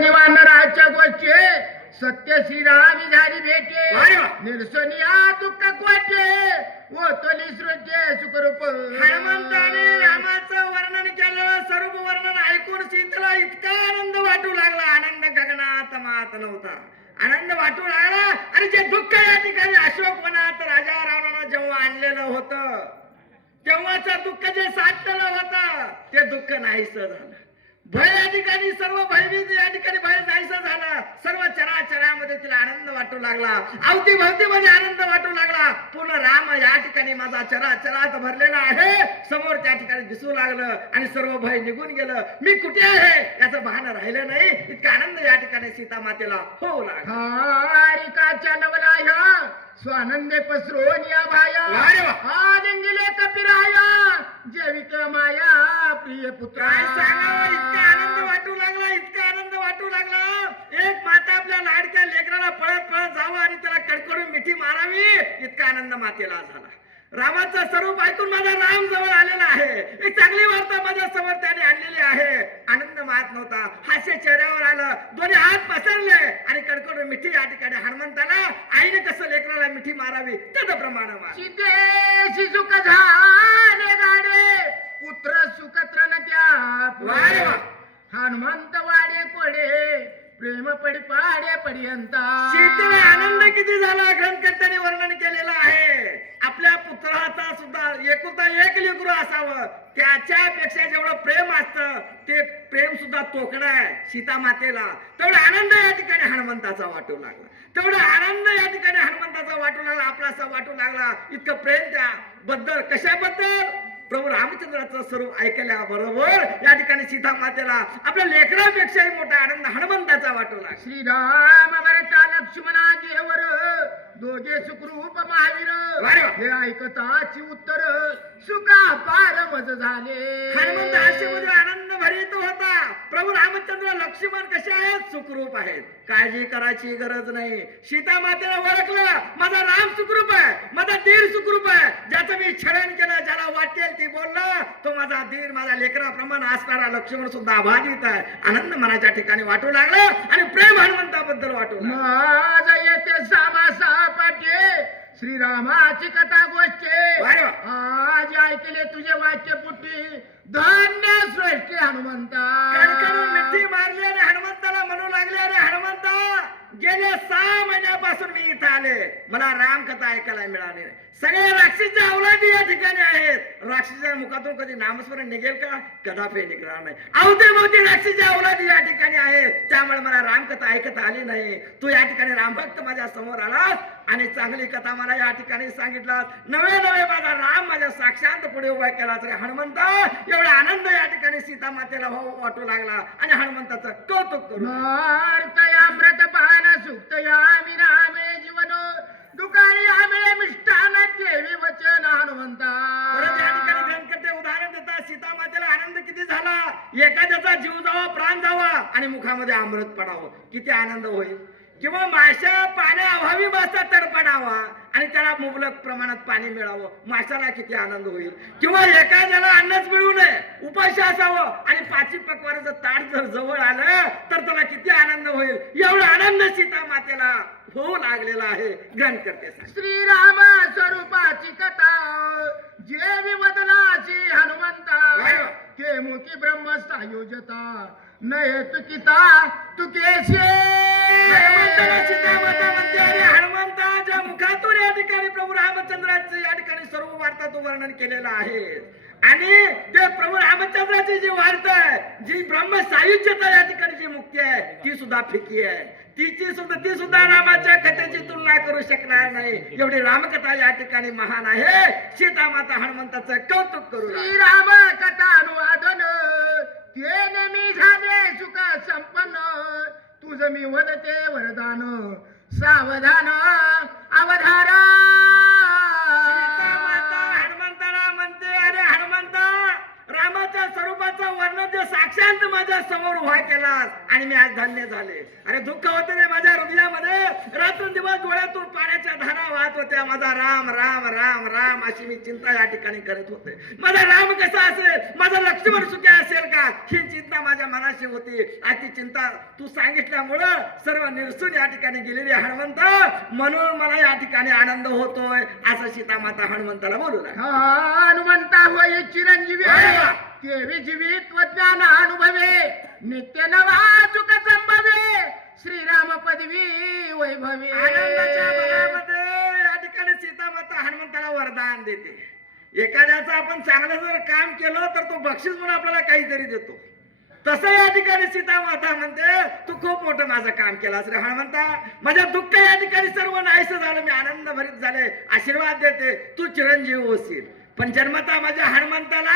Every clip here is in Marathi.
निवारणाच्या गोष्टी. सत्य श्रीरामी झाली भेटे. वा. निरसनिया दुःख कोटे. ओतली सृजे सुखरूप. हनुमंताने रामाचं वर्णन केलं. सर्व वर्णन ऐकून सीतेला इतका आनंद वाटू लागला. आनंद गगनात मात नव्हता. आनंद वाटू लागला. आणि जे दुःख या ठिकाणी अशोकवनात राजा रावणानं जेव्हा आणलेलं होतं तेव्हाचं दुःख जे साठलेलं होतं ते दुःख नाहीस झालं. भय या ठिकाणी सर्व भयभीत या ठिकाणी भय जायचं झालं. सर्व चराचरामध्ये तिला आनंद वाटू लागला. अवती भवती मध्ये आनंद वाटू लागला. पूर्ण राम या ठिकाणी माझा चरा चरात भरलेला आहे. समोर त्या ठिकाणी दिसू लागलं आणि सर्व भय निघून गेलं. मी कुठे आहे? याचं भान राहिलं नाही. इतका आनंद या ठिकाणी सीता मातेला होऊ लागला. हारिकाच्या स्वानंदे पसरून या भाया. आलिंगिले कपिराया जैविक माया प्रिय पुत्र। इतका आनंद वाटू लागला इतका आनंद वाटू लागला. एक माता आपल्या लाडक्या लेकराला पळत पळत जावं आणि त्याला कडकडून मिठी मारावी इतका आनंद मातेला झाला. रामाचं स्वरूप ऐकून माझा राम जवळ आलेला आहे. एक चांगली वार्ता माझ्यासमोर त्याने आणलेली आहे. आनंद मात नव्हता. हास्य चेहऱ्यावर आलं. दोन्ही हात पसरले. आणि कडकडून मिठी या ठिकाणी हनुमंताला आईने कसं लेकराला मिठी मारावी मार सीतेशी सुख झाले गाडे. पुत्र सुखत्र न त्या. हनुमंत वाडे कोडे. प्रेम पडी पाडे पर्यंता आनंद किती झाला? ग्रंथकर्त्याने वर्णन केलेलं आहे आपल्या पुत्राचा सुद्धा एकुलता एक लेकरू असावं. त्याच्यापेक्षा जेवढं प्रेम असतं ते प्रेम सुद्धा तोकडं आहे सीता मातेला तेवढा आनंद या ठिकाणी हनुमंताचा वाटू लागला. तेवढा आनंद या ठिकाणी हनुमंताचा वाटू लागला आपलासा वाटू लागला. इतकं प्रेम त्या बद्दल कशाबद्दल? प्रभू रामचंद्राचं स्वरूप ऐकल्या बरोबर या ठिकाणी सीता मातेला आपल्या लेकरापेक्षाही मोठा आनंद हनुमंताचा वाटू लागला. श्रीराम भरता लक्ष्मणा देवर दोघे सुखरूप महावीर. हे ऐकताची उत्तर सुका पार मज झाले हनुमंत आनंद भरित होता. प्रभू रामचंद्र लक्ष्मण कसे आहेत? सुखरूप आहेत. काळजी करायची गरज नाही. सीता मातेला ओळखलं. माझा राम सुखरूप आहे. माझा धीर सुखरूप आहे. ज्याचं मी छळण केलं ज्याला वाटेल ते बोललं तो माझा धीर माझा लेकराप्रमाणे असणारा लक्ष्मण सुद्धा अबाधित आहे. आनंद मनाच्या ठिकाणी वाटू लागला आणि प्रेम हनुमंताबद्दल वाटू माझा येते पाठे श्रीरामाची कथा गोष्टी. आज ऐकले तुझे वाक्य पुटी. धन्य सृष्टी हनुमंता. मिठी मारली आणि हनुमंताला म्हणू लागले अरे हनुमंता गेले सहा महिन्यापासून मी इथं आले. मला रामकथा ऐकायला मिळाली. सगळे राक्षसीच्या अवलादी या ठिकाणी आहेत. राक्षसीच्या मुखातून कधी नामस्मरण निघेल का? कदापि निघणार नाही. अवतीभोवती राक्षसीच्या अवलादी या ठिकाणी आहेत. त्यामुळे मला रामकथा ऐकता आली नाही. तू या ठिकाणी रामभक्त माझ्यासमोर आलास. आणि चांगली कथा मला या ठिकाणी सांगितलास नवे नवे माझा राम माझ्या साक्षांत पुढे उभा केला. तरी हनुमंता एवढा आनंद या ठिकाणी सीता मातेला भाऊ वाटू लागला. आणि हनुमंताचं कौतुक करू अमृत सुक्तया मिरामे जीवन. दुकाळी आमिळे मिष्टान देवी वचन हनुमंता. परत या ठिकाणी उदाहरण देतात सीता मातेला आनंद किती झाला? एखाद्याचा जीव जावा प्राण जावा आणि मुखामध्ये अमृत पडावं. किती आनंद होईल? किंवा माशा पाण्याअभावी मासा तडपडावा आणि त्याला मुबलक प्रमाणात पाणी मिळावं. माशाला किती आनंद होईल. किंवा एखाद्याला अन्नच मिळू नये उपाशी असावं आणि पाची पकवानाचं ताट जर जवळ आलं तर त्याला किती आनंद होईल. एवढा आनंद सीता मातेला होऊ लागलेला आहे. ग्रंथकर्ते सांगतात. श्रीराम स्वरूपाची कथा जे विवदलाची हनुमंता. के मुखी ब्रह्म सायुजता नये तुकिता तुकेशे! हनुमंताला सीतामाता म्हणते, "अरे हनुमंताच्या मुखातून या ठिकाणी प्रभू रामचंद्राचे या ठिकाणी सर्व वार्ता तो वर्णन केलेला आहे. आणि ते प्रभू रामचंद्राची जी वार्ता आहे जी ब्रह्म सायुज्यता या ठिकाणी जी मुक्ती आहे ती सुद्धा फिकी आहे. तिची सुद्धा ती सुद्धा रामाच्या कथेची तुलना करू शकणार नाही. एवढी रामकथा या ठिकाणी महान आहे. सीतामाता हनुमंताचं कौतुक करू लागली. श्रीराम कथा अनुवादन ते नेहमी झाले सुख संपन्न तुझ मी वदते वरदान सावधान अवधारा. हनुमंताला म्हणते अरे हनुमंता रामाच्या स्वरूपाचं वर्णन जे साक्षांत माझ्यासमोर उभा केलास आणि मी आज धन्य झाले. अरे दुःख होते रे माझ्या हृदयामध्ये. रात्रंदिवस डोळ्यातून वाहत होत्या माझा राम राम राम राम अशी मी चिंता या ठिकाणी करत होते. माझा राम कसा असेल? माझा लक्ष्मण सुखी असेल का? ही चिंता माझ्या मनाशी होती. आणि ती चिंता तू सांगितल्यामुळं सर्व निरसून या ठिकाणी गेलेली हनुमंत. म्हणून मला या ठिकाणी आनंद होतोय असं सीता माता हनुमंताला बोलू. हनुमंता होय चिरंजीवी. देवी जीवित व ज्ञान अनुभवे. नित्य नवाचुक संभवे. श्रीराम पदवी वैभवी आनंदाच्या बळामध्ये या ठिकाणी सीता माता हनुमंताला वरदान देते. एखाद्याचं आपण चांगलं जर काम केलं तर तो बक्षीस म्हणून आपल्याला काहीतरी देतो. तसं या ठिकाणी सीता माता म्हणते तू खूप मोठं माझं काम केलं असं हनुमंता. माझ्या दुःख या ठिकाणी सर्व नाहीसं झालं. मी आनंद भरीत झाले. आशीर्वाद देते. तू चिरंजीव होशील. पण जन्मता माझ्या हनुमंताला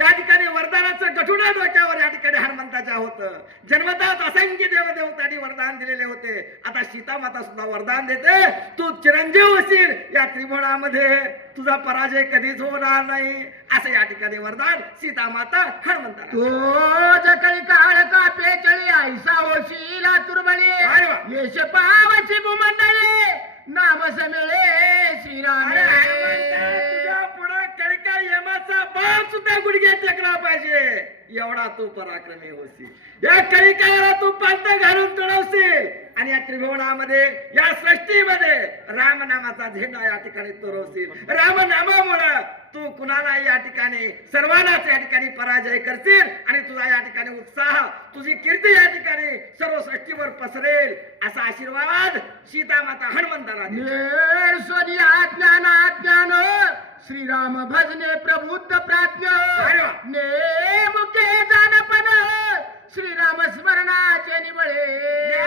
या ठिकाणी वरदानाचं गठुडा डोक्यावर या ठिकाणी हनुमंताच्या होतं. जन्मतात असंख्य देवदेवतांनी वरदान दिलेले होते. आता सीता माता सुद्धा वरदान देते. तू चिरंजीव होशील या त्रिभुवनामध्ये. तुझा पराजय कधीच होणार नाही. असं या ठिकाणी वरदान सीता माता हनुमंताला. तो जकळी काळ कापे चळी ऐसा होशील तुर्बळी. येश पावची भूमंडळी. नाम समेळे श्रीराम. हनुमंता, पुढं कणका यमाचा बाप सुद्धा गुडघे टेकला पाहिजे. एवढा तू पराक्रमी होशील. या कलिकाला तू पंत घालून तुडवशील. आणि या त्रिभुवनामध्ये या सृष्टीमध्ये रामनामाचा झेंडा या ठिकाणी तुरवशील रामनामामुळं तू कुणाला या ठिकाणी सर्वांनाच या ठिकाणी पराजय करशील. आणि तुझा या ठिकाणी उत्साह तुझी कीर्ती या ठिकाणी सर्व सृष्टीवर पसरेल. असा आशीर्वाद सीता माता हनुमंताला ज्ञान ज्ञान श्रीराम भजने प्रबुद्ध प्राज्ञ. नेमुखे जानपण श्रीराम स्मरणाचे ज्ञान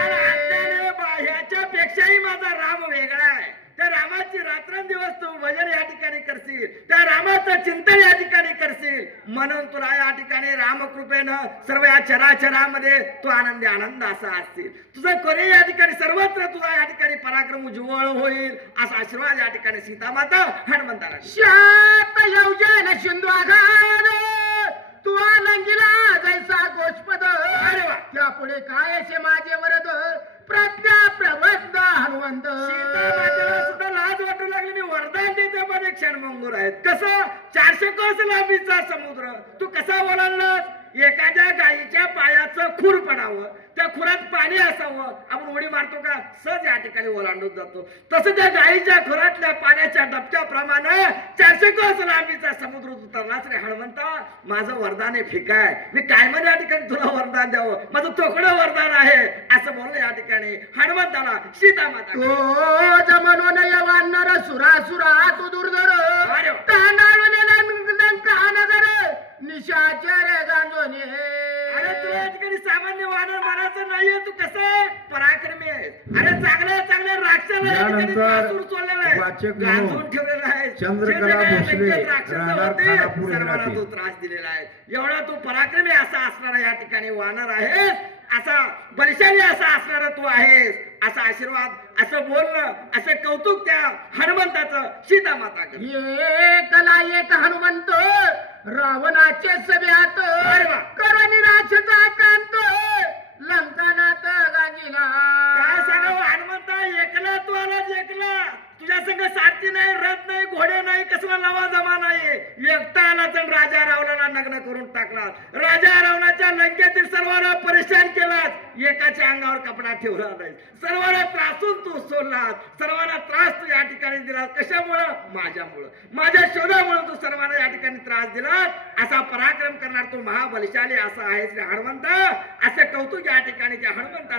रात्रंदिवस तू भजन या ठिकाणी करशील त्या रामाचं चिंतन या ठिकाणी करशील. म्हणून तुला या ठिकाणी रामकृपेनं सर्व या चराचरामध्ये तू आनंदी आनंद असा असतील तुझं कोणी या ठिकाणी सर्वत्र तुझा या ठिकाणी पराक्रम उज्ज्वल होईल असा आशीर्वाद या ठिकाणी सीतामाता हनुमंताला. शात यौजन सिंधू आघाड तू आलंगिला जैसा गोष्पद. अरे वा. त्या पुढे काय असे माझे वरद? प्रज्ञा प्रबंध हनुमंत. सीतामातेला सुद्धा लाज वाटू लागली मी वरदान देते पण आहेत. कसं? चारशे कोस लांबीचा समुद्र. तू कसा बोलावलास एखाद्या गायीच्या पायाचं खूर पडावं. त्या खुरात पाणी असावं. आपण उडी मारतो का? सहज या ठिकाणी ओलांडून जातो. तसं त्या गायीच्या खुरातल्या पाण्याच्या डबक्याप्रमाणे चारशे कोस लांबीचा समुद्र उतरलाच रे हनुमंता माझं वरदान आहे फिका आहे. मी काय मध्ये या ठिकाणी तुला वरदान द्यावं? माझं तोकडं वरदान आहे. असं बोललं या ठिकाणी हनुमंताला. सीता माता तो नर सुरा सुरा तू दुर्धर. अरे. वा. तांडाळलेला लंका नगर. निशाचर गांजोने अरे तुला या ठिकाणी सामान्य वानर मानाचं नाहीये तू कसं? पराक्रमी आहे अरे ठेवलेलं आहे. सर्वांना येणारे. तो त्रास दिलेला आहे. एवढा तू पराक्रमी असा असणारा या ठिकाणी वानर आहेस? असा बलशाली असा असणारा तू आहेस? असा आशीर्वाद असं बोलणं असं कौतुक त्या हनुमंताचं सीता माता एक हनुमंत रावणाचे सभ्यात अरे एकाच्या अंगावर कपडा ठेवला नाही सर्वांना त्रासून तू सोडलास. सर्वांना त्रास तू या ठिकाणी दिला कशामुळं? माझ्यामुळं. माझ्या शोधामुळं तू सर्वांना या ठिकाणी त्रास दिला असा पराक्रम करणार तू महाबलशाली असा आहे श्री हनुमंत. असं कौतुक या ठिकाणी त्या